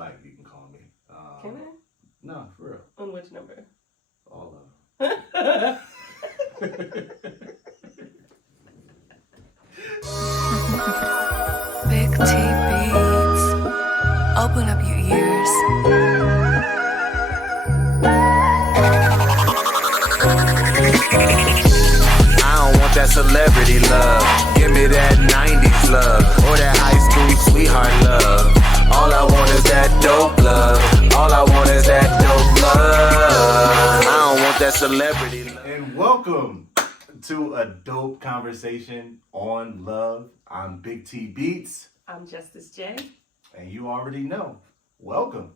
like, you can call me. Can I? No, for real. On which number? All of them. Big-T Beatz. Open up your ears. I don't want that celebrity love. Give me that 90s love. Or that high school sweetheart love. All I want is that dope love. All I want is that dope love. I don't want that celebrity love. And welcome to a dope conversation on love. I'm Big-T Beatz. I'm Justice J. And you already know. Welcome.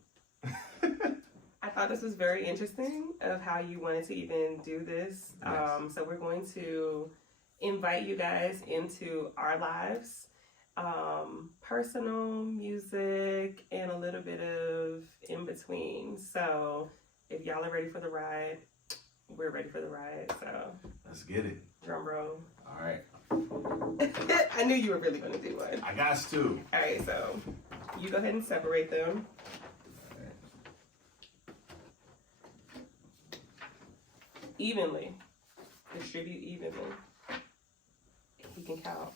I thought this was very interesting of how you wanted to even do this. Yes. So we're going to invite you guys into our lives, personal, music, and a little bit of in between. So if y'all are ready for the ride, we're ready for the ride. So Let's get it. drum roll. All right. I knew you were really going to do one. I got to. All right, so you go ahead and separate them. Evenly. Distribute evenly. You can count.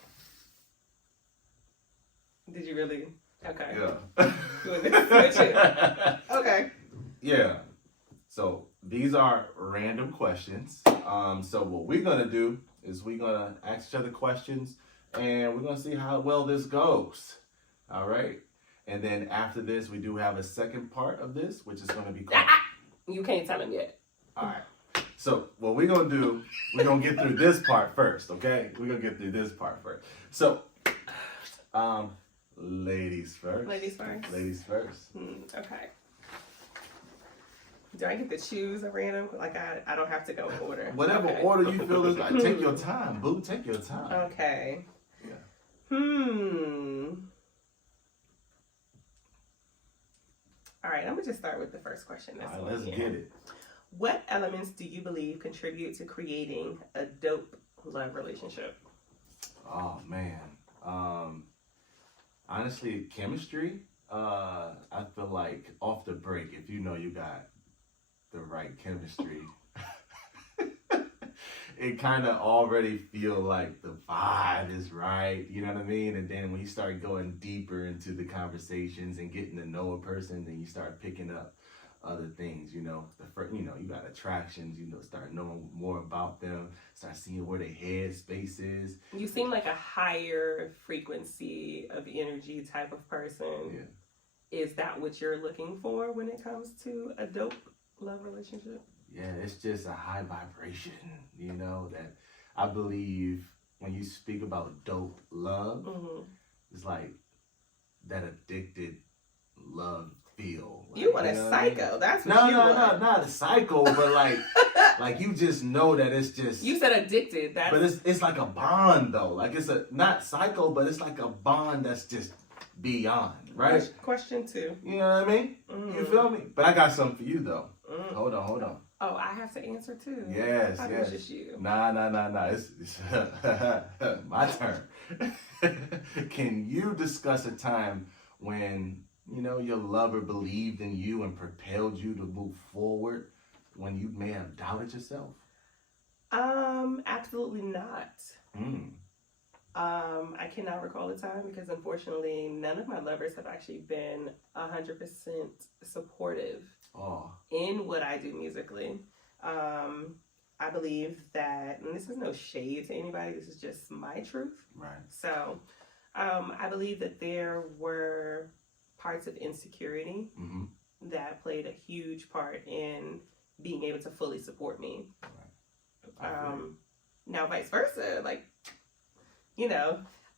Did you really? Okay. Yeah. Doing this. Switch it. Okay. Yeah. So these are random questions. So what we're gonna do is we're gonna ask each other questions, and we're gonna see how well this goes. All right. And then after this, we do have a second part of this, which is gonna be called. You can't tell him yet. All right. So what we're gonna do, we're gonna get through this part first, okay? We're gonna get through this part first. So, ladies first. Ladies first. Ladies first. Okay. Do I get to choose a random? Like I don't have to go in order. Whatever Okay. order you feel is like, take your time, boo. Take your time. Okay. Yeah. All right, I'm gonna just start with the first question. All right, let's get it. What elements do you believe contribute to creating a dope love relationship? Oh man. Honestly, chemistry. I feel like off the break, if you know you got the right chemistry, it kind of already feel like the vibe is right. You know what I mean? And then when you start going deeper into the conversations and getting to know a person, then you start picking up other things, you got attractions, start knowing more about them, start seeing where their head space is. You seem like a higher frequency of energy type of person. Yeah. Is that what you're looking for when it comes to a dope love relationship? Yeah, it's just a high vibration, that I believe when you speak about dope love, it's like that addicted love feel. Like, you want a psycho. I mean? That's what you want. No, not a psycho, but like you just know that it's just. You said addicted. But it's like a bond though. Like it's not psycho, but it's like a bond that's just beyond, right? Question 2. You know what I mean? You feel me? But I got something for you though. Hold on. Oh, I have to answer too. Yes. It's just you. Nah. It's my turn. Can you discuss a time when your lover believed in you and propelled you to move forward when you may have doubted yourself? Absolutely not. I cannot recall a time because unfortunately none of my lovers have actually been 100% supportive in what I do musically. I believe that, and this is no shade to anybody, this is just my truth. Right. So I believe that there were parts of insecurity that played a huge part in being able to fully support me. Right. Now vice versa,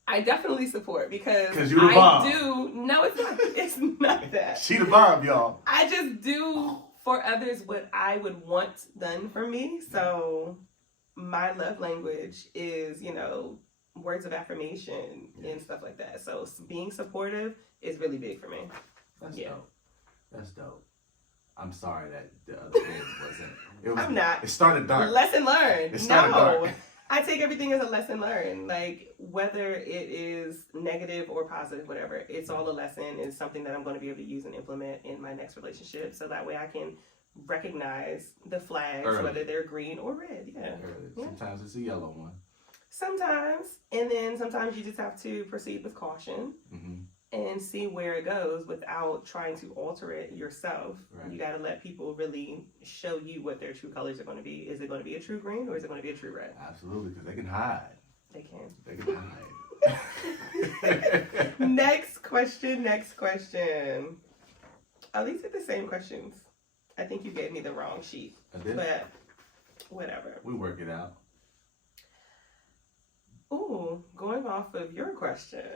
I definitely support because you the bomb. No, it's not that. She the bomb, y'all. I just do for others what I would want done for me. So my love language is, words of affirmation and stuff like that. So being supportive is really big for me. That's dope. I'm sorry that the other thing wasn't. I'm not. It started dark. Lesson learned. It started dark. I take everything as a lesson learned. Like, whether it is negative or positive, whatever, it's all a lesson. It's something that I'm going to be able to use and implement in my next relationship. So that way I can recognize the flags, whether they're green or red. Yeah. Sometimes it's a yellow one. Sometimes. And then sometimes you just have to proceed with caution. And see where it goes without trying to alter it yourself. Right. You got to let people really show you what their true colors are going to be. Is it going to be a true green or is it going to be a true red? Absolutely, because they can hide. They can. They can hide. Next question. Oh, these are the same questions. I think you gave me the wrong sheet. I did? But whatever. We work it out. Ooh, going off of your question.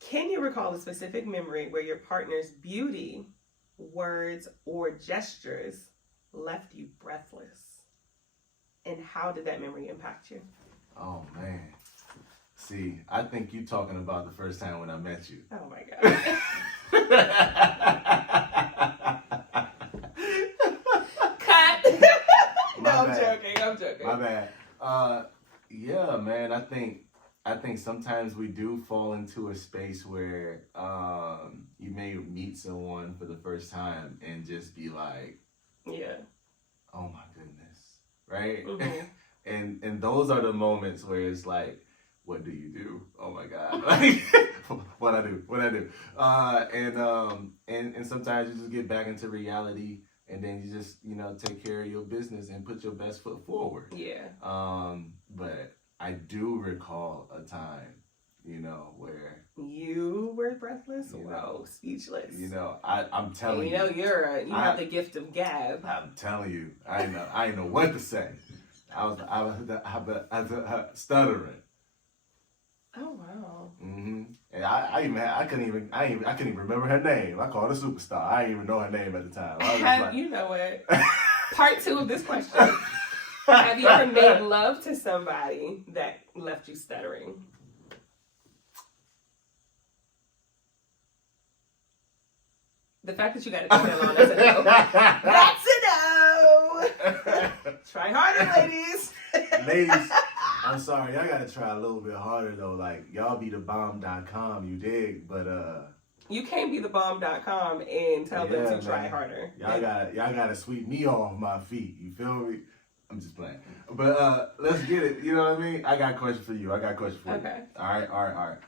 Can you recall a specific memory where your partner's beauty, words, or gestures left you breathless? And how did that memory impact you? Oh, man. See, I think you're talking about the first time when I met you. Oh, my God. Cut. No, I'm joking. My bad. Yeah, man, I think sometimes we do fall into a space where you may meet someone for the first time and just be like, yeah, oh my goodness, right? And those are the moments where it's like, what do you do? Oh my God, like what I do, and sometimes you just get back into reality. And then you just, take care of your business and put your best foot forward. Yeah. But I do recall a time, where you were breathless. Wow, speechless. I'm telling you. You have the gift of gab. I'm telling you, I didn't know what to say. I was stuttering. Oh wow. And I couldn't even remember her name. I called her Superstar. I didn't even know her name at the time. You know what? Part 2 of this question. Have you ever made love to somebody that left you stuttering? The fact that you got to tell on, that's a no. That's a no. Try harder, ladies. Ladies, I'm sorry. Y'all got to try a little bit harder, though. Like, y'all be the bomb.com, you dig? But, you can't be the bomb.com and tell them to try harder. Y'all got to sweep me off my feet. You feel me? I'm just playing. But, let's get it. You know what I mean? I got a question for you. Okay. All right.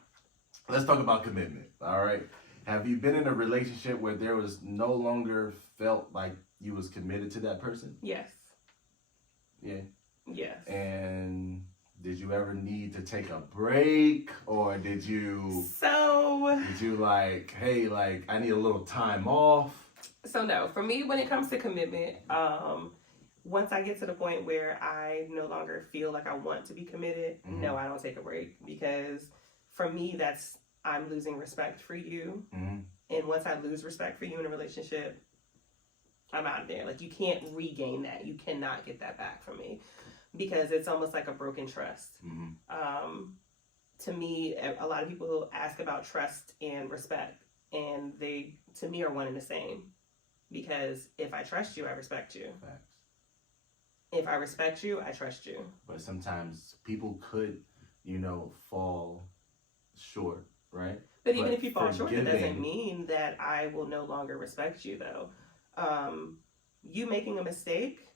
Let's talk about commitment. All right. Have you been in a relationship where there was no longer felt like you was committed to that person? Yes. Yeah? Yes. And did you ever need to take a break, or did you like, hey, like, I need a little time off? So no, for me, when it comes to commitment, once I get to the point where I no longer feel like I want to be committed, no, I don't take a break, because for me, I'm losing respect for you. And once I lose respect for you in a relationship, I'm out of there. Like, you can't regain that. You cannot get that back from me, because it's almost like a broken trust. To me, a lot of people ask about trust and respect, and they, to me, are one and the same. Because if I trust you, I respect you. Facts. If I respect you, I trust you. But sometimes people could, fall short, right? But even if you fall short, it doesn't mean that I will no longer respect you, though. You making a mistake,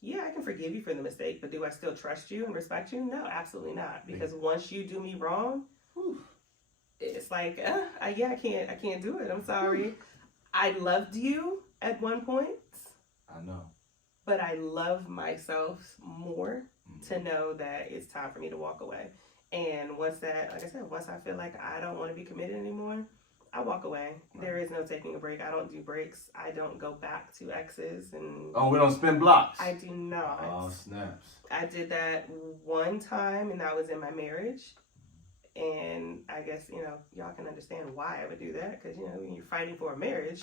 yeah, I can forgive you for the mistake, but do I still trust you and respect you? No, absolutely not. Because once you do me wrong, it's like, I can't do it. I'm sorry. I loved you at one point. I know. But I love myself more to know that it's time for me to walk away. And once that, like I said, once I feel like I don't want to be committed anymore, I walk away. Right. There is no taking a break. I don't do breaks. I don't go back to exes. Oh, we don't spin blocks? I do not. Oh, snaps. I did that one time, and that was in my marriage. And I guess, y'all can understand why I would do that. Because, when you're fighting for a marriage.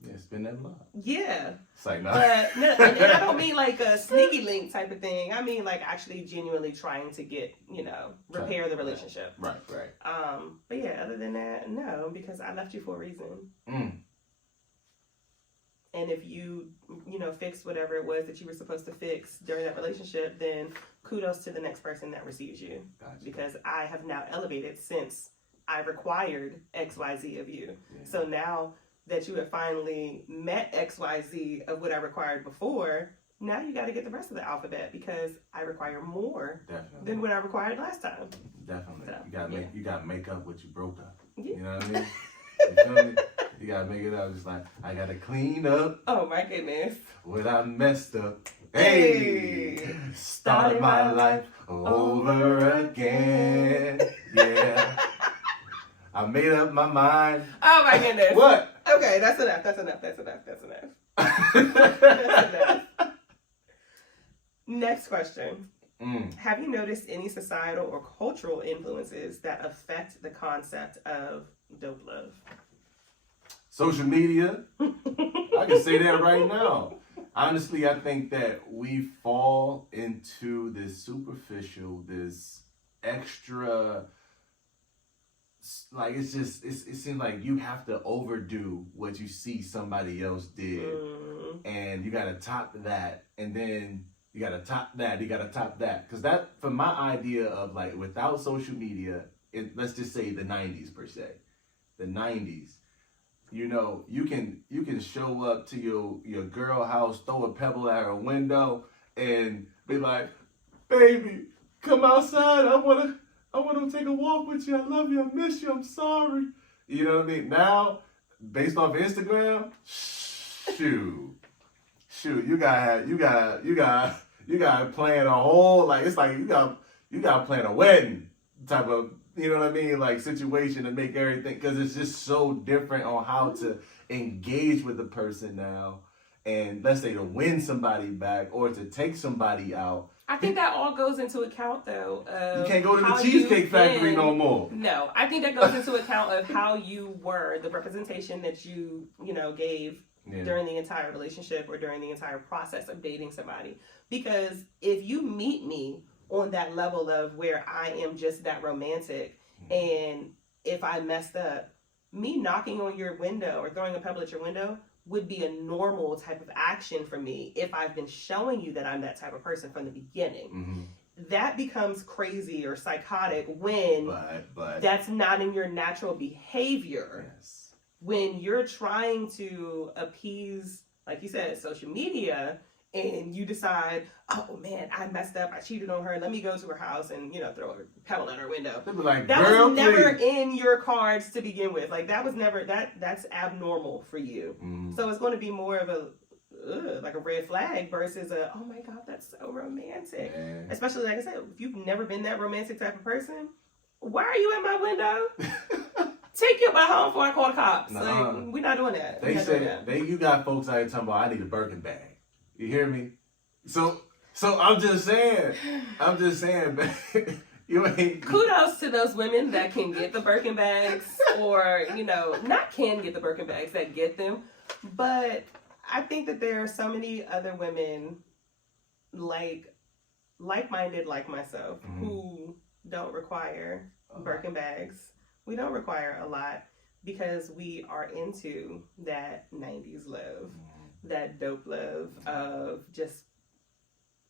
Yeah, spin that block. Yeah. It's like, no. But, no, and I don't mean like a sneaky link type of thing. I mean like actually genuinely trying to get, repair the relationship. Right. But yeah, other than that, no, because I left you for a reason. And And if you fixed whatever it was that you were supposed to fix during that relationship, then kudos to the next person that receives you. Gotcha. Because I have now elevated since I required XYZ of you. Yeah. So now that you have finally met XYZ of what I required before, now you got to get the rest of the alphabet because I require more than what I required last time. Definitely. So, you gotta make up what you broke up. Yeah. You know what I mean? You feel me? You gotta make it up. Just like, I gotta clean up. Oh my goodness. What I messed up. Hey! Started my life over again. Yeah. I made up my mind. Oh my goodness. What? Okay, that's enough. That's enough. That's enough. Next question. Have you noticed any societal or cultural influences that affect the concept of dope love? Social media. I can say that right now. Honestly, I think that we fall into this superficial, this extra, like it seems like you have to overdo what you see somebody else did. And you gotta top that, and then you gotta top that, you gotta top that. Because that, for my idea of like, without social media, let's just say the 90s per se. The 90s. You can show up to your girl house, throw a pebble at her window, and be like, baby, come outside. I wanna take a walk with you. I love you. I miss you. I'm sorry. You know what I mean? Now, based off Instagram, shoot, you got plan a whole, like, it's like you got plan a wedding type of, you know what I mean, like, situation to make everything, because it's just so different on how to engage with the person now, and let's say to win somebody back or to take somebody out. I think that all goes into account, though. You can't go to the Cheesecake Factory no more. No, I think that goes into account of how you were, the representation that you gave during the entire relationship or during the entire process of dating somebody. Because if you meet me on that level of where I am just that romantic, and if I messed up, me knocking on your window or throwing a pebble at your window would be a normal type of action for me if I've been showing you that I'm that type of person from the beginning. That becomes crazy or psychotic when but that's not in your natural behavior. Yes. When you're trying to appease, like you said, social media, and you decide, oh man, I messed up, I cheated on her, let me go to her house and throw a pebble at her window. Like, that was never in your cards to begin with. Like, that was never, that's abnormal for you. So it's going to be more of a like a red flag versus a, oh my God, that's so romantic. Man. Especially, like I said, if you've never been that romantic type of person, why are you in my window? Take your butt home before I call the cops. Like, we're not doing that. They said you got folks out here talking about, I need a Birkin bag. You hear me? So I'm just saying, man, you ain't. Kudos to those women that can get the Birkin bags, or not can get the Birkin bags, that get them. But I think that there are so many other women like-minded like myself who don't require Birkin bags. We don't require a lot because we are into that 90s love, that dope love of just,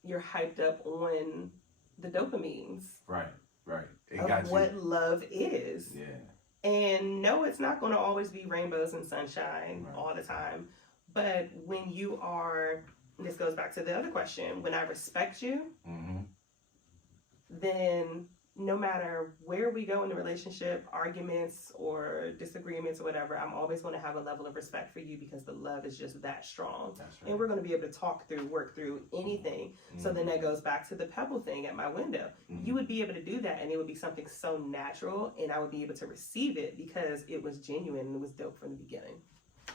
you're hyped up on the dopamines. Right. It of got you. What love is. Yeah. And no, it's not going to always be rainbows and sunshine all the time. But when you are, this goes back to the other question, when I respect you, then no matter where we go in the relationship, arguments or disagreements or whatever, I'm always going to have a level of respect for you because the love is just that strong. That's right. And we're going to be able to work through anything. So then that goes back to the pebble thing at my window. You would be able to do that and it would be something so natural, and I would be able to receive it because it was genuine and it was dope from the beginning.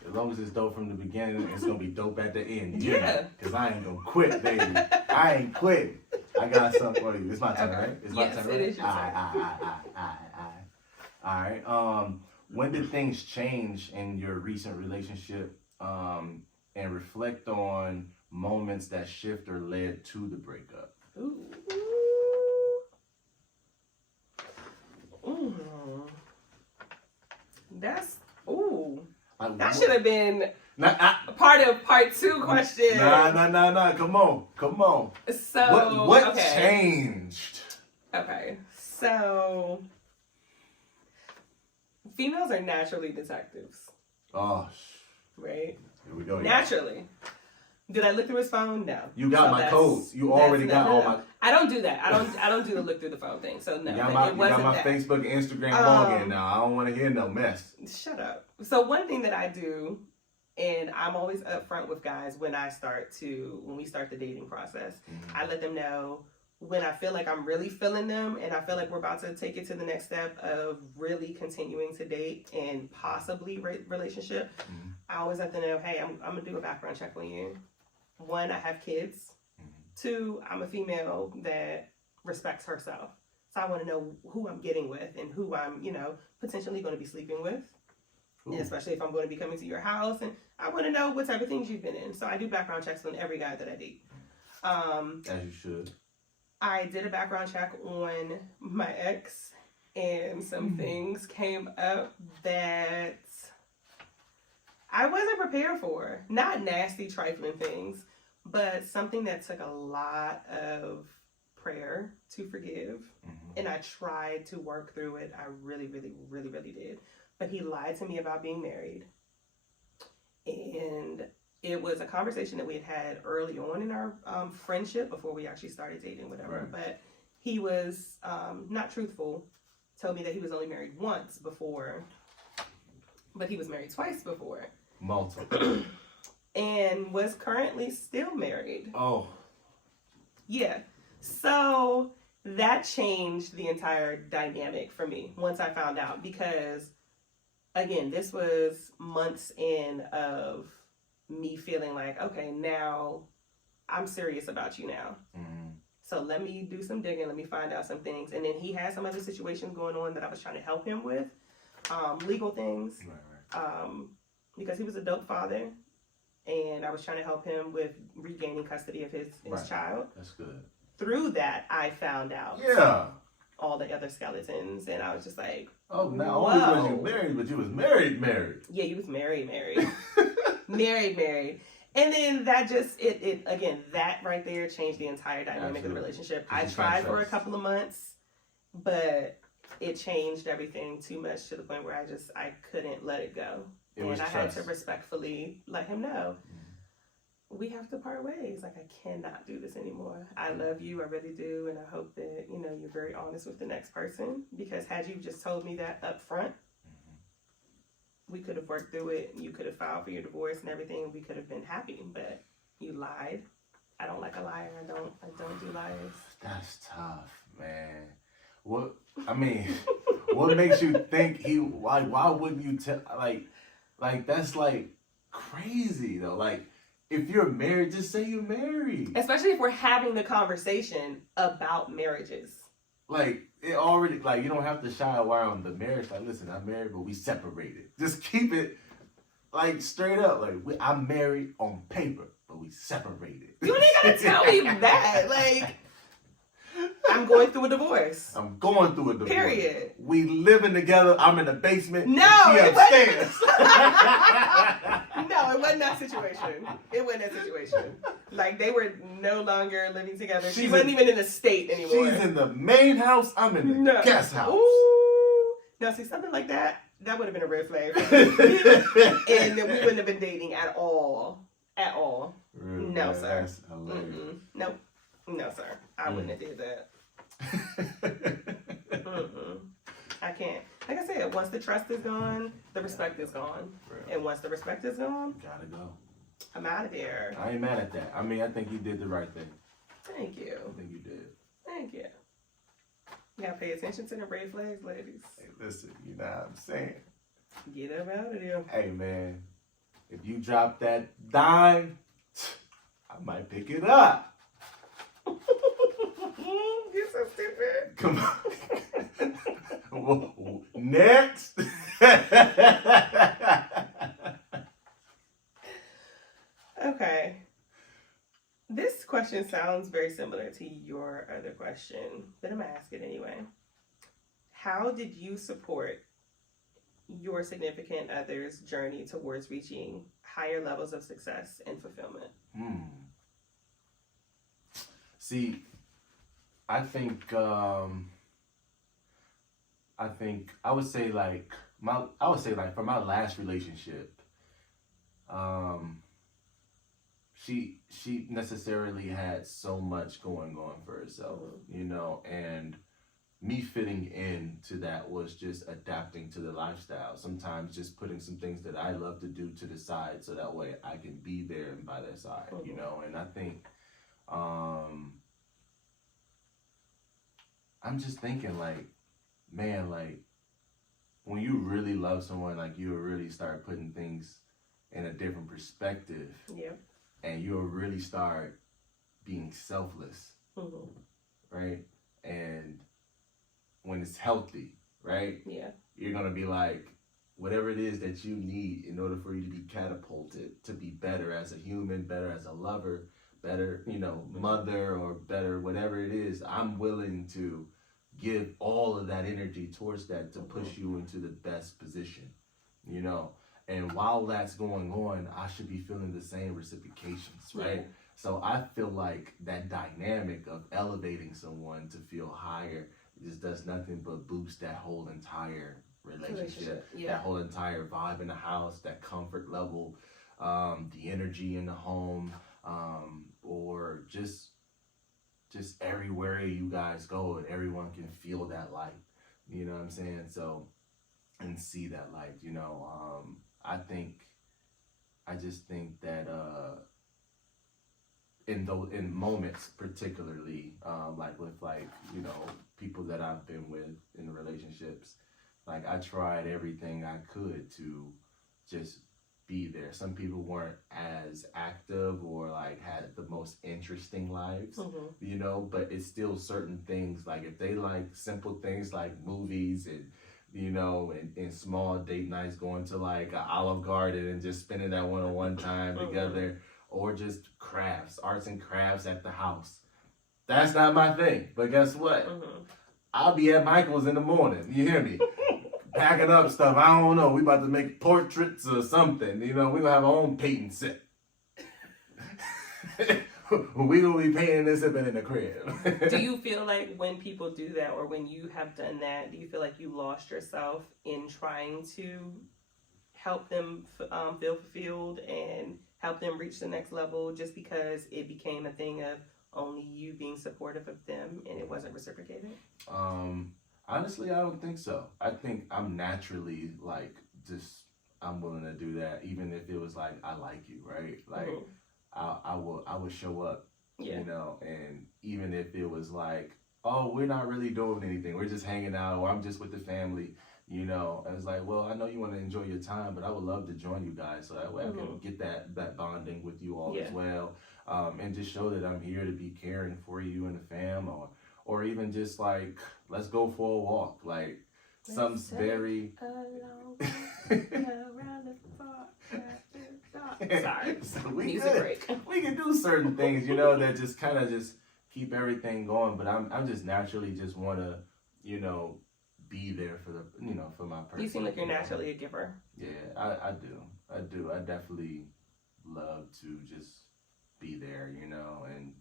As long as it's dope from the beginning, it's going to be dope at the end. Yeah. Because I ain't going to quit, baby. I ain't quit. I got something for you. It's my turn, right? It's my turn, right? It is your turn. All right. When did things change in your recent relationship, and reflect on moments that shift or led to the breakup? Ooh. That's, ooh. That should have been Part 2 question. Nah. Come on. So what changed? Okay, so females are naturally detectives. Oh, right. Here we go. Naturally. Did I look through his phone? No. You got my codes. You already got all my. I don't do that. I don't do the look through the phone thing. So no. You got my Facebook and Instagram login now. I don't want to hear no mess. Shut up. So one thing that I do, and I'm always upfront with guys when we start the dating process, I let them know when I feel like I'm really feeling them and I feel like we're about to take it to the next step of really continuing to date and possibly relationship. I always let them know, hey, I'm gonna do a background check on you. 1, I have kids. 2, I'm a female that respects herself. So I want to know who I'm getting with and who I'm, potentially going to be sleeping with. And especially if I'm going to be coming to your house. And I want to know what type of things you've been in. So I do background checks on every guy that I date. As you should. I did a background check on my ex. And some things came up that I wasn't prepared for. Not nasty, trifling things, but something that took a lot of prayer to forgive. And I tried to work through it. I really, really, really, really did. But he lied to me about being married. And it was a conversation that we had early on in our friendship before we actually started dating, whatever. Right. But he was not truthful. Told me that he was only married once before, but he was married twice before. Multiple. And was currently still married. Oh. Yeah. So that changed the entire dynamic for me once I found out, because again, this was months in of me feeling like, okay, now I'm serious about you now. So let me do some digging. Let me find out some things. And then he had some other situations going on that I was trying to help him with, legal things. Right. Because he was a dope father, and I was trying to help him with regaining custody of his child. That's good. Through that, I found out all the other skeletons, and I was just like, oh, not only was you married, but you was married. Yeah, you was married. married. And then that just, it again, that right there changed the entire dynamic of the relationship. I tried for a couple of months, but it changed everything too much to the point where I couldn't let it go. And I had to respectfully let him know, we have to part ways. Like, I cannot do this anymore. I love you, I really do, and I hope that, you're very honest with the next person, because had you just told me that up front, we could have worked through it, and you could have filed for your divorce and everything, and we could have been happy, but you lied. I don't like a liar. I don't do liars. That's tough, man. What makes you think why wouldn't you tell, like that's like crazy though. Like, if you're married, just say you're married. Especially if we're having the conversation about marriages. Like, it already, like, you don't have to shy away on the marriage. Like, listen, I'm married, but we separated. Just keep it, like, straight up. Like, I'm married on paper, but we separated. You ain't gotta tell me that. Like, I'm going through a divorce. Period. We living together. I'm in the basement. No, she upstairs. No, it wasn't that situation. Like, they were no longer living together. She wasn't even in the state anymore. She's in the main house. I'm in the guest house. Ooh. Now, see, something like that would have been a red flag. And we wouldn't have been dating at all. Really? No, sir. Nope. No, sir. I wouldn't have did that. I can't. Like I said, once the trust is gone, the respect is gone. Real. And once the respect is gone, gotta go. I'm out of there. I ain't mad at that. I mean, I think you did the right thing. Thank you. I think you did. Thank you. You gotta pay attention to the red flags, ladies. Hey, listen, you know what I'm saying? Get up out of there. Hey, man, if you drop that dime, I might pick it up. You're so stupid. Come on. Next. Okay. This question sounds very similar to your other question, but I'm going to ask it anyway. How did you support your significant other's journey towards reaching higher levels of success and fulfillment? See, I think I would say like for my last relationship, she necessarily had so much going on for herself, you know, and me fitting into that was just adapting to the lifestyle. Sometimes just putting some things that I love to do to the side so that way I can be there and by their side, you know. And I think I'm just thinking like, man, like when you really love someone, like you'll really start putting things in a different perspective. Yeah. And you'll really start being selfless, right? And when it's healthy, right? Yeah. You're gonna be like, whatever it is that you need in order for you to be catapulted, to be better as a human, better as a lover, better, you know, mother, or better, whatever it is, I'm willing to give all of that energy towards that to push you into the best position, you know? And while that's going on, I should be feeling the same reciprocations, right? Yeah. So I feel like that dynamic of elevating someone to feel higher just does nothing but boost that whole entire relationship. That whole entire vibe in the house, that comfort level, the energy in the home, or just everywhere you guys go, everyone can feel that light, you know what I'm saying? So, and see that light, you know. I just think that in moments particularly, like with like, you know, people that I've been with in relationships, like I tried everything I could to just be there. Some people weren't as active or like had the most interesting lives, you know, but it's still certain things, like if they like simple things like movies and, you know, and small date nights, going to like an Olive Garden and just spending that one-on-one time together, or just crafts, arts and crafts at the house. That's not my thing, but guess what? I'll be at Michael's in the morning, you hear me? Packing up stuff, I don't know, we about to make portraits or something, you know, we gonna have our own painting set. We gonna be painting this up in the crib. Do you feel like when people do that, or when you have done that, do you feel like you lost yourself in trying to help them feel fulfilled and help them reach the next level, just because it became a thing of only you being supportive of them and it wasn't reciprocated? Honestly, I don't think so. I think I'm naturally like, just, I'm willing to do that, even if it was like, I like you, right? Like, I would show up, you know, and even if it was like, oh, we're not really doing anything, we're just hanging out, or I'm just with the family, you know, and it's like, well, I know you want to enjoy your time, but I would love to join you guys, so that way I can get that bonding with you all as well, and just show that I'm here to be caring for you and the fam, or even just like, let's go for a walk, like something's very Sorry. So Music break. We can do certain things, you know, that just kind of just keep everything going. But I'm just naturally just want to, you know, be there for the, you know, for my person. You seem like you're naturally a giver. Yeah, I do. I definitely love to just be there, you know, and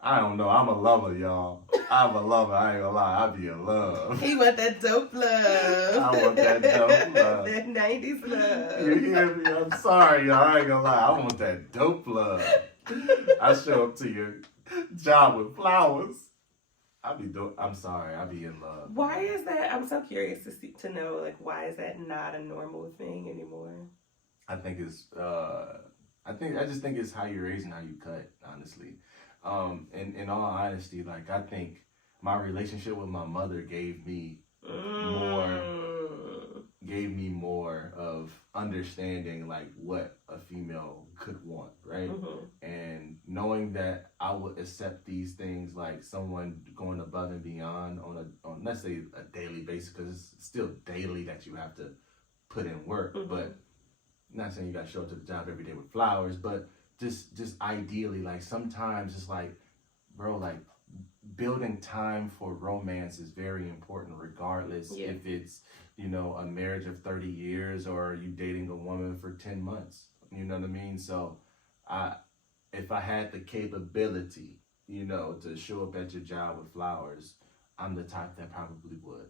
I don't know, I'm a lover, y'all. I'm a lover, I ain't gonna lie, I be in love. He want that dope love. I want that dope love. That 90s love. You hear me? I'm sorry, y'all, I ain't gonna lie, I want that dope love. I show up to your job with flowers. I'm sorry, I be in love. Why is that? I'm so curious to know, like, why is that not a normal thing anymore? I think it's, I just think it's how you raise and how you cut, honestly. In all honesty, like, I think my relationship with my mother gave me more of understanding, like, what a female could want, right? And knowing that I would accept these things, like someone going above and beyond on let's say a daily basis, because it's still daily that you have to put in work, but not saying you got to show up to the job every day with flowers, but just ideally, like, sometimes it's like, bro, like, building time for romance is very important, regardless if it's, you know, a marriage of 30 years, or are you dating a woman for 10 months? You know what I mean? So if I had the capability, you know, to show up at your job with flowers, I'm the type that probably would.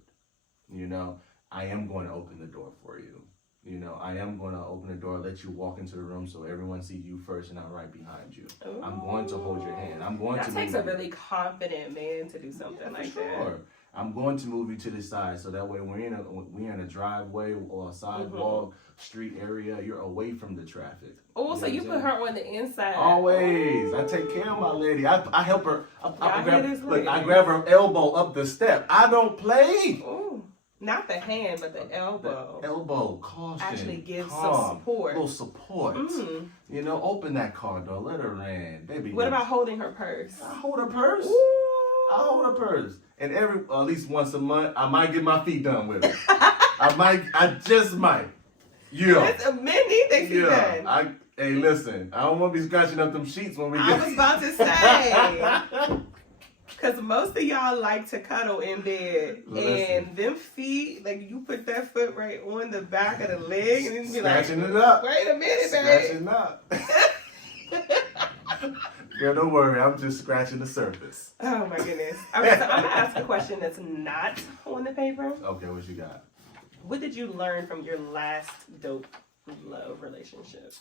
You know, I am going to open the door for you. You know, I am going to open the door, let you walk into the room so everyone sees you first and I'm right behind you. Ooh. I'm going to hold your hand. I'm going to. That takes a really confident man to do something like that. I'm going to move you to the side so that way when we're in a driveway or a sidewalk, street area, you're away from the traffic. Oh, so you put her on the inside. Always. I take care of my lady. I help her. I grab her elbow up the step. I don't play. Ooh. Not the hand, but the elbow. The elbow, caution. Actually gives some support. A little support. You know, open that car door. Let her in. Baby. What about holding her purse? I hold her purse. Ooh. I hold her purse. And at least once a month, I might get my feet done with it. I just might. Yeah. Men need their feet done. Hey, listen, I don't want to be scratching up them sheets when we get... I was about to say. Because most of y'all like to cuddle in bed. Listen. And them feet, like you put that foot right on the back of the leg and then be like... Scratching it up. Wait a minute, baby. Scratching up. Girl, don't worry. I'm just scratching the surface. Oh, my goodness. All right, so I'm going to ask a question that's not on the paper. Okay, what you got? What did you learn from your last dope love relationship?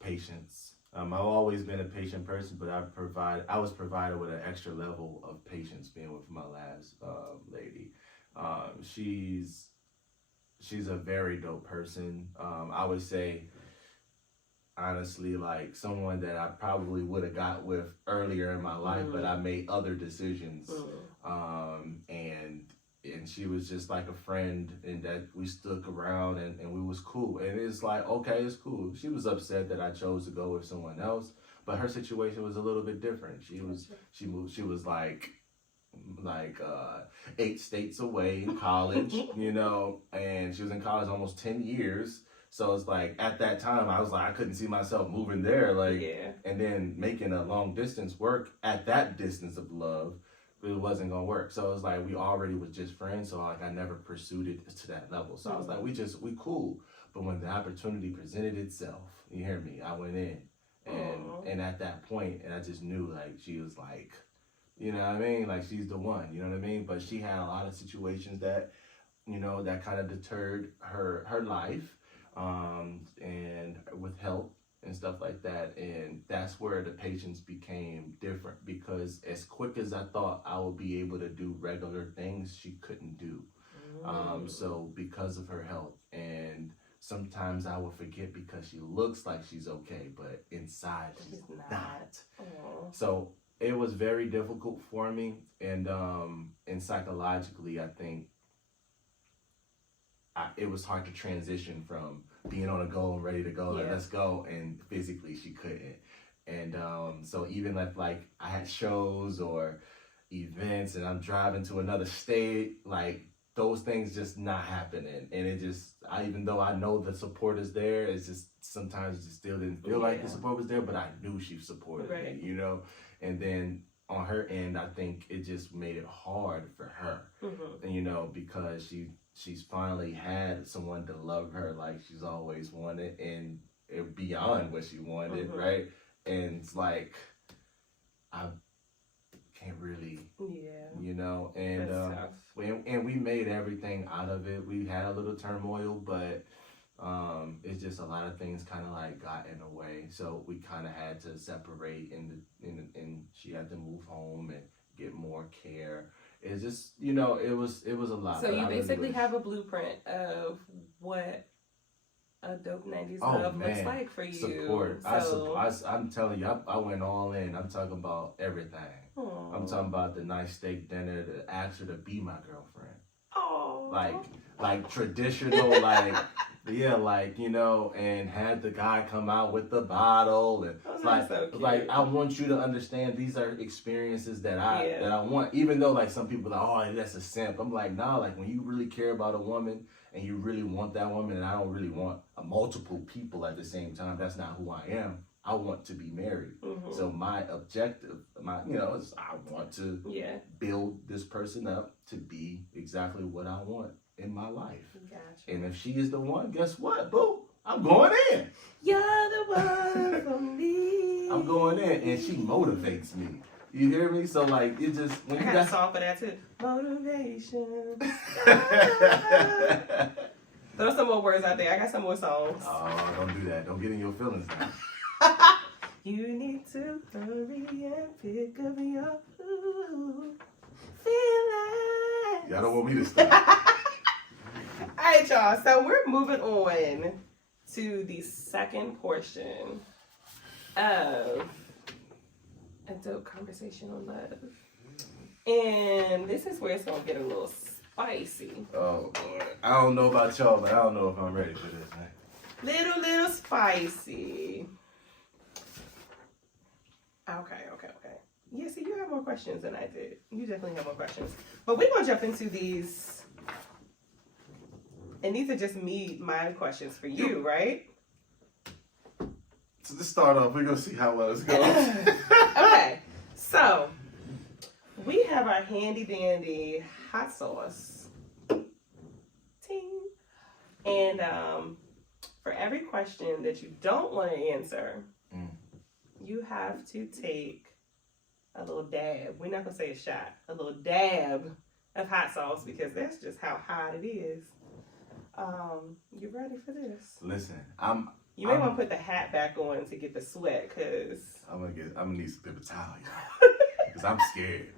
Patience. I've always been a patient person, but I was provided with an extra level of patience being with my last lady. She's a very dope person. I would say, honestly, like someone that I probably would have got with earlier in my life, but I made other decisions. And she was just like a friend, and that we stuck around and we was cool. And it's like, okay, it's cool. She was upset that I chose to go with someone else, but her situation was a little bit different. She was like 8 states away in college, you know, and she was in college almost 10 years. So it's like, at that time, I was like, I couldn't see myself moving there, and then making a long distance work at that distance of love. It wasn't gonna work. So it was like, we already was just friends. So like, I never pursued it to that level. So I was like, we cool. But when the opportunity presented itself, you hear me, I went in. And at that point, and I just knew, like, she was like, you know what I mean? Like, she's the one, you know what I mean? But she had a lot of situations that, you know, that kind of deterred her life, and with help and stuff like that. And that's where the patience became different, because as quick as I thought I would be able to do regular things, she couldn't do. So because of her health, and sometimes I would forget because she looks like she's okay, but inside she's not. So it was very difficult for me, and psychologically, I think it was hard to transition from being on a go and ready to go, like, let's go, and physically she couldn't. And so even like I had shows or events and I'm driving to another state, like those things just not happening. And it just, even though I know the support is there, it's just sometimes it still didn't feel like the support was there, but I knew she supported me, you know? And then on her end, I think it just made it hard for her, and, you know, because she's finally had someone to love her like she's always wanted, and beyond what she wanted, right? And it's like, I can't really, you know, and we made everything out of it. We had a little turmoil, but it's just a lot of things kind of like got in the way. So we kind of had to separate, and she had to move home and get more care. It's just, you know, it was a lot. So you basically have a blueprint of what a dope 90s love looks like for you. Support. I'm telling you, I went all in. I'm talking about everything. Aww. I'm talking about the nice steak dinner, to ask her to be my girlfriend. Oh. Like traditional, like, like, you know, and had the guy come out with the bottle, and like I want you to understand these are experiences that I want. Even though like some people are like, oh, that's a simp. I'm like, nah, like when you really care about a woman and you really want that woman, and I don't really want multiple people at the same time, that's not who I am. I want to be married. So my objective, is I want to build this person up to be exactly what I want in my life. Gotcha. And if she is the one, guess what, boo? I'm going in. You're the one for me. I'm going in, and she motivates me. You hear me? So like, it just when I you got a song for that too. Motivation. Throw some more words out there. I got some more songs. Oh, don't do that. Don't get in your feelings now. You need to hurry and pick up your feelings. Y'all don't want me to stop. All right, y'all. So we're moving on to the second portion of a dope conversation on love. And this is where it's going to get a little spicy. Oh, Lord. I don't know about y'all, but I don't know if I'm ready for this, man. Little spicy. Okay. Yeah, see, you have more questions than I did. You definitely have more questions. But we're going to jump into these. And these are just my questions for you, right? So to start off, we're going to see how well it's going. Okay. So, we have our handy dandy hot sauce. Ting. And for every question that you don't want to answer, you have to take a little dab. We're not going to say a shot. A little dab of hot sauce because that's just how hot it is. You ready for this? Listen, You may want to put the hat back on to get the sweat, cause I'm gonna need some paper towel, y'all, cause I'm scared.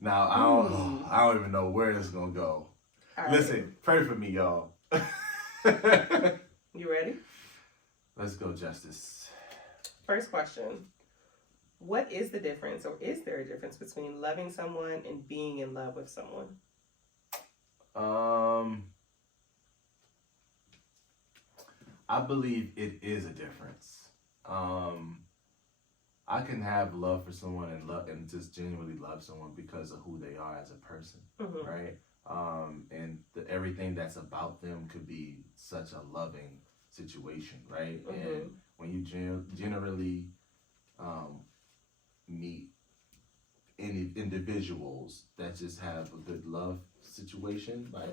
Now I don't even know where this is gonna go. All Listen, right. pray for me, y'all. You ready? Let's go, Justice. First question. What is the difference, or is there a difference between loving someone and being in love with someone? I believe it is a difference. I can have love for someone and just genuinely love someone because of who they are as a person, right? And everything that's about them could be such a loving situation, right? And when you generally meet individuals that just have a good love situation, like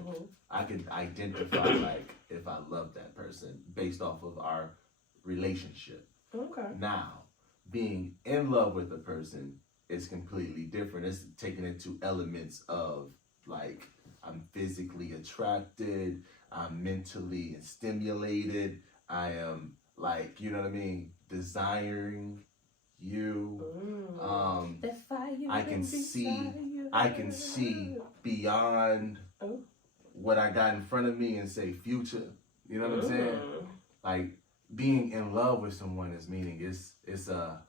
I can identify like if I love that person based off of our relationship. Okay. Now, being in love with a person is completely different. It's taking it to elements of like I'm physically attracted, I'm mentally stimulated, I am like, you know what I mean, desiring you. I can see beyond what I got in front of me and say future. You know what I'm saying? Like being in love with someone is meaning it's a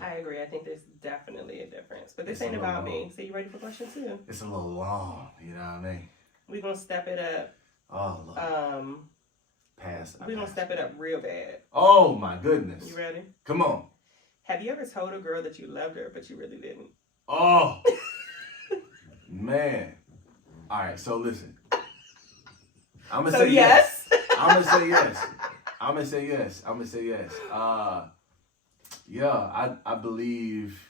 I agree. I think there's definitely a difference. But this ain't about me. So you ready for question 2? It's a little long, you know what I mean? We're gonna step it up. Oh Lord. Pass. We're gonna step it up real bad. Oh my goodness. You ready? Come on. Have you ever told a girl that you loved her but you really didn't? Oh man. Alright, so listen. I'm gonna say yes. I'm gonna say yes. Yeah, I believe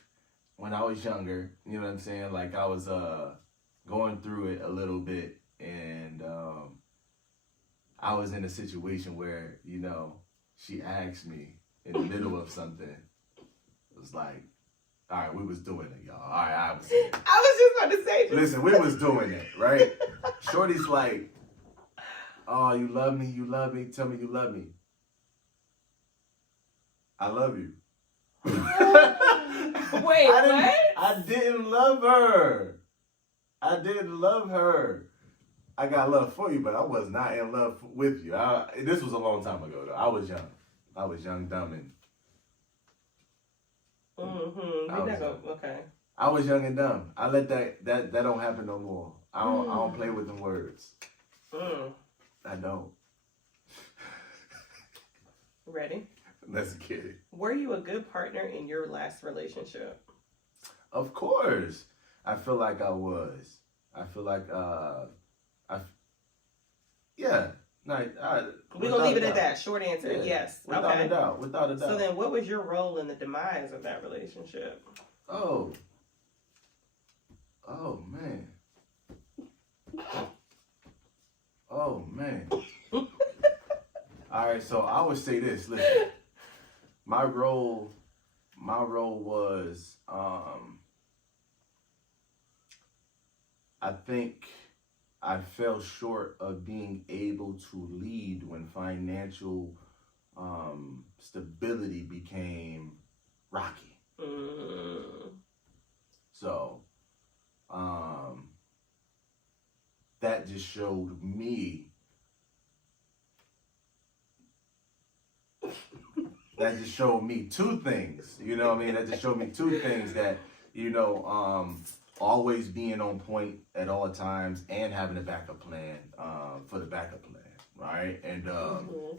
when I was younger, you know what I'm saying? Like I was going through it a little bit, and I was in a situation where, you know, she asked me in the middle of something. It was like, all right, we was doing it, y'all. All right, I was just about to say this. Listen, we was doing it, right? Shorty's like, oh, you love me, tell me you love me. I love you. Wait, what? I didn't love her. I got love for you, but I was not in love with you. This was a long time ago, though. I was young, dumb, and... Okay. I was young and dumb. I let that don't happen no more. I don't play with them words. I don't. Ready? Let's get it. Were you a good partner in your last relationship? Of course. I feel like I was. I feel like yeah. We're going to leave it at that. Short answer, yes. Without a doubt. Without a doubt. So then what was your role in the demise of that relationship? Oh, man. Oh, man. All right, so I would say this. Listen, my role was, I think I fell short of being able to lead when financial stability became rocky. So, that just showed me. That just showed me two things. You know what I mean? That just showed me two things that, always being on point at all times and having a backup plan for the backup plan, right? And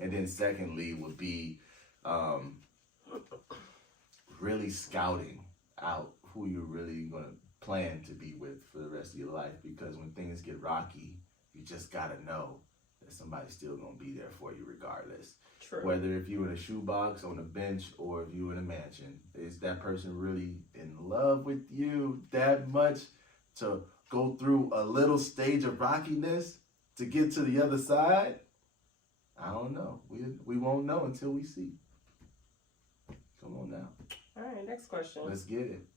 and then secondly would be really scouting out who you're really gonna plan to be with for the rest of your life, because when things get rocky, you just gotta know that somebody's still gonna be there for you regardless. True. Whether if you're in a shoebox, on a bench, or if you're in a mansion, is that person really in love with you that much to go through a little stage of rockiness to get to the other side? I don't know. We won't know until we see. Come on now. All right, next question. Let's get it.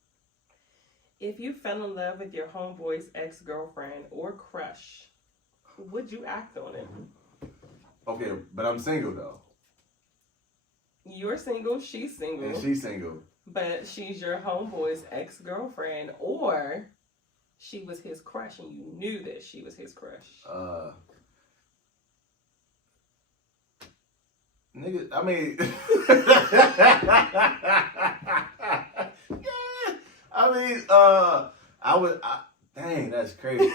If you fell in love with your homeboy's ex-girlfriend or crush, would you act on it? Okay, but I'm single though. You're single, she's single. And she's single. But she's your homeboy's ex-girlfriend, or she was his crush and you knew that she was his crush. Nigga, I mean, dang, that's crazy.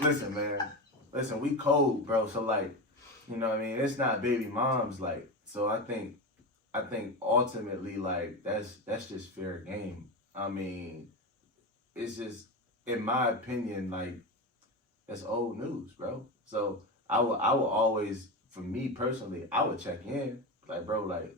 Listen, man. Listen, we cold, bro. So like, you know what I mean? It's not baby moms, like, so I think ultimately, like, that's just fair game. I mean, it's just, in my opinion, like, that's old news, bro. So I will always, for me personally, I would check in, like, bro, like,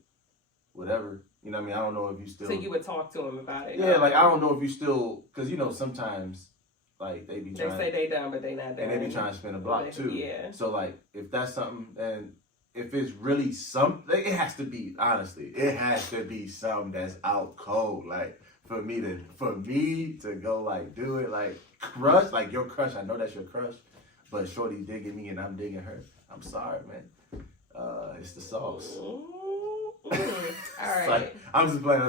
whatever. You know what I mean? I don't know if you still. So you would talk to him about it. Yeah, like, I don't know if you still, because, sometimes, like, they say they done, but they not done. And they be trying to spin a block, too. Yeah. So, like, if that's something, then if it's really something, it has to be, honestly, it has to be something that's out cold. Like, for me to go, like, do it, like, crush, like, your crush, I know that's your crush, but shorty digging me and I'm digging her. I'm sorry, man. It's the sauce. All right. Like, I'm just playing.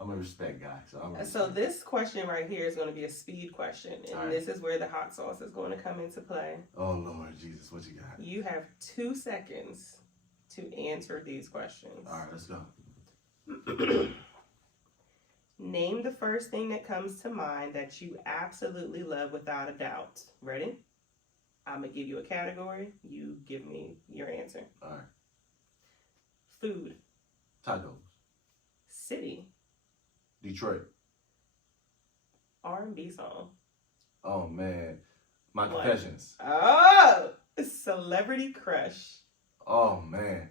I'm a respect guy. So this question right here is going to be a speed question, and this is where the hot sauce is going to come into play. Oh Lord Jesus, what you got? You have 2 seconds to answer these questions. All right, let's go. Name the first thing that comes to mind that you absolutely love without a doubt. Ready? I'm going to give you a category. You give me your answer. All right. Food. Tacos. City. Detroit. R&B song. Oh, man. My Confessions. Oh! Celebrity crush. Oh, man.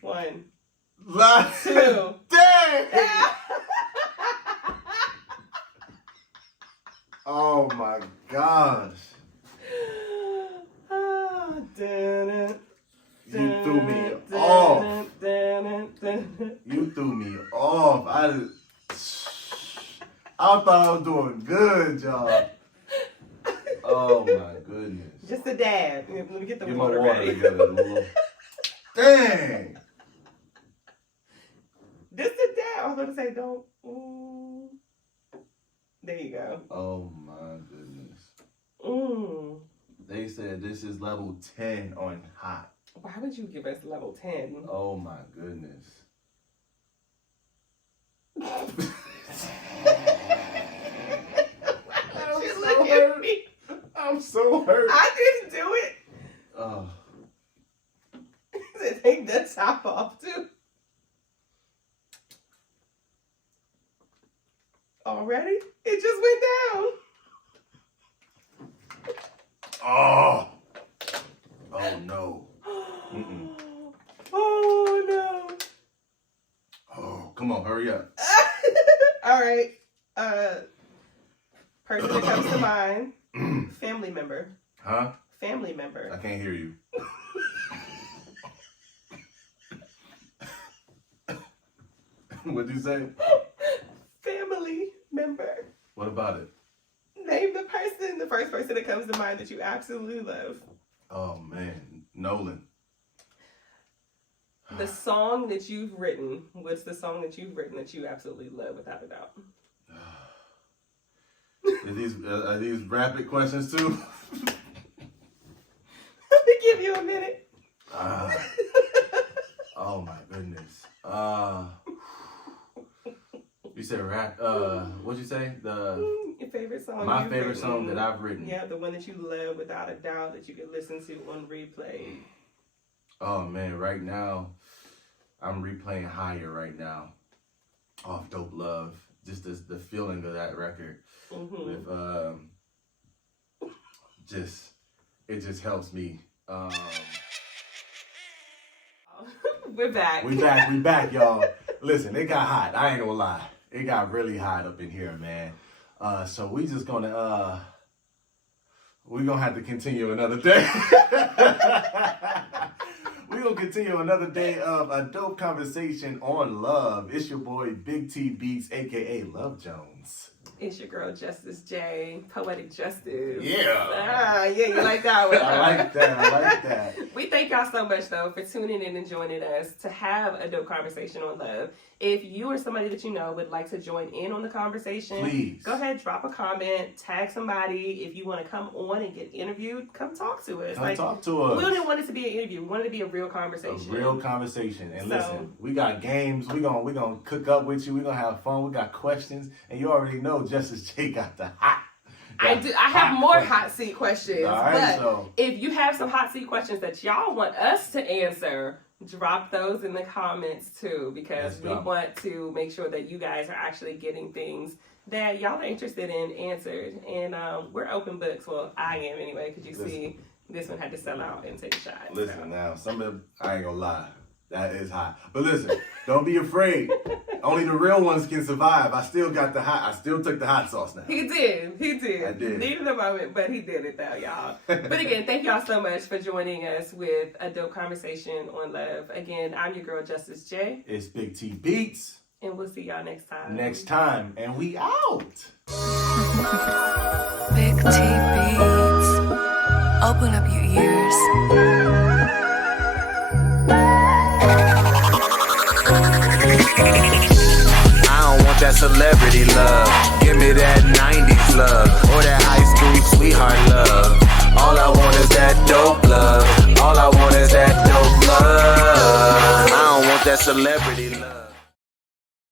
1. 2. Dang! Oh, my gosh. You threw me off. You threw me off. I thought I was doing good, y'all. Oh my goodness. Just a dab. Let me get the water my water ready. together. Dang. Just a dab. I was going to say don't. Ooh. There you go. Oh my goodness. They said this is level 10 on hot. Why would you give us level 10? Oh my goodness. I'm so hurt. I didn't do it. Oh. Take the top off too. Already? It just went down. Oh. Hurry up. All right. Person that comes to mind. Family member. Huh? Family member. I can't hear you. What'd you say? Family member. What about it? Name the first person that comes to mind that you absolutely love. Oh man, Nolan. The song that you've written. What's the song that you've written that you absolutely love without a doubt? Are these rapid questions too? Let me give you a minute. Oh my goodness. You said rap. What'd you say? Your favorite song. My favorite song that I've written. Yeah, the one that you love without a doubt that you can listen to on replay. Oh man, right now I'm replaying Higher right now off Dope Love. Just the feeling of that record. With it just helps me. We're back. We back, y'all. Listen, it got hot. I ain't gonna lie. It got really hot up in here, man. So we just gonna we're gonna have to continue another day. We're gonna continue another day of a dope conversation on love. It's your boy Big-T Beatz, aka Love Jones. It's your girl Justice J, Poetic Justice. Yeah. Yeah, you like that one. I like that. We thank y'all so much, though, for tuning in and joining us to have a dope conversation on love. If you or somebody that you know would like to join in on the conversation, please go ahead, drop a comment, tag somebody. If you want to come on and get interviewed, come talk to us. Talk to us. We didn't want it to be an interview. We wanted it to be a real conversation. A real conversation. And listen, we got games. We're gonna cook up with you. We're gonna have fun. We got questions. And you already know Justice J got the hot. I have more hot seat questions. All right, but if you have some hot seat questions that y'all want us to answer, drop those in the comments too, because we want to make sure that you guys are actually getting things that y'all are interested in answered. And we're open books. Well, I am anyway, because see this one had to sell out and take a shot. Listen, now, some of them, I ain't gonna lie, that is hot. But listen, don't be afraid. Only the real ones can survive. I still got the hot. I still took the hot sauce now. He did. I did. Needed a moment, but he did it though, y'all. But again, thank y'all so much for joining us with a dope conversation on love. Again, I'm your girl Justice J. It's Big-T Beatz. And we'll see y'all next time. And we out. Big-T Beatz. Open up your ears. That celebrity love, give me that 90s love, or that high school sweetheart love. All I want is that dope love. All I want is that dope love. I don't want that celebrity love.